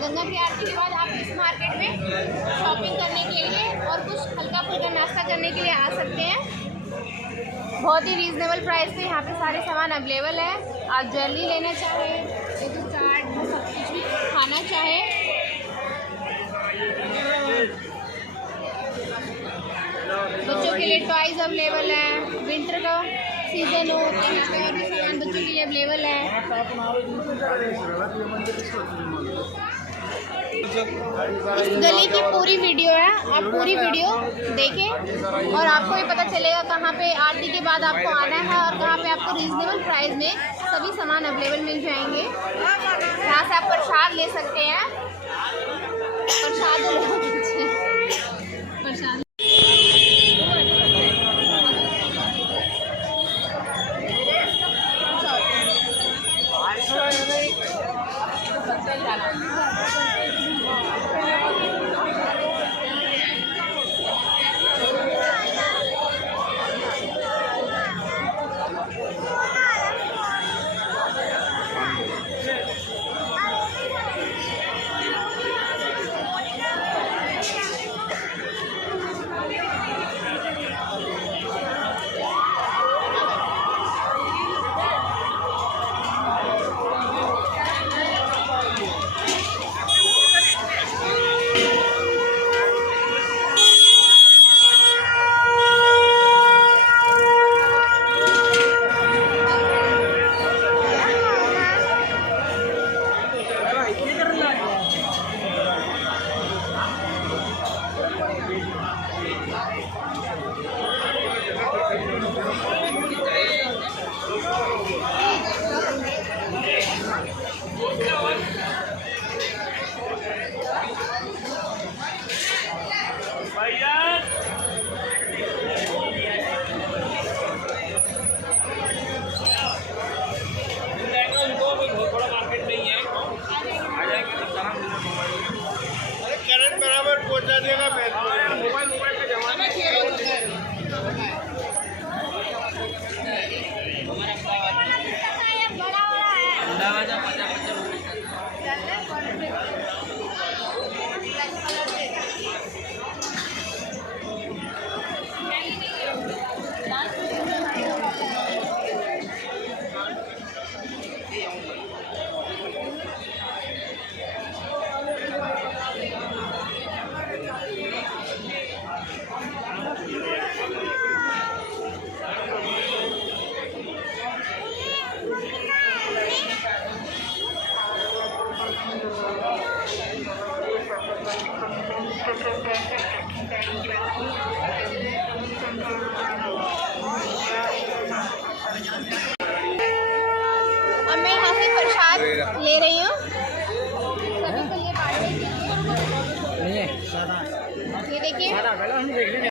गंगा की आरती के बाद आप इस मार्केट में शॉपिंग करने के लिए और कुछ हल्का फुल्का नाश्ता करने के लिए आ सकते हैं। बहुत ही रीज़नेबल प्राइस पे यहाँ पे सारे सामान अवेलेबल है। आप ज्वेलरी लेना चाहें, एक चाट, सब कुछ भी खाना चाहें, बच्चों के लिए टॉयज़ अवेलेबल हैं। विंटर का सीज़न हो तो यहाँ पे और भी सामान बच्चों के लिए अवेलेबल है। इस गली की पूरी वीडियो है, आप पूरी वीडियो देखें और आपको ये पता चलेगा कहाँ पे आरती के बाद आपको आना है और कहाँ पे आपको रीजनेबल प्राइस में सभी सामान अवेलेबल मिल जाएंगे। यहाँ से आप प्रसाद ले सकते हैं। प्रसाद प्रसाद Thank you.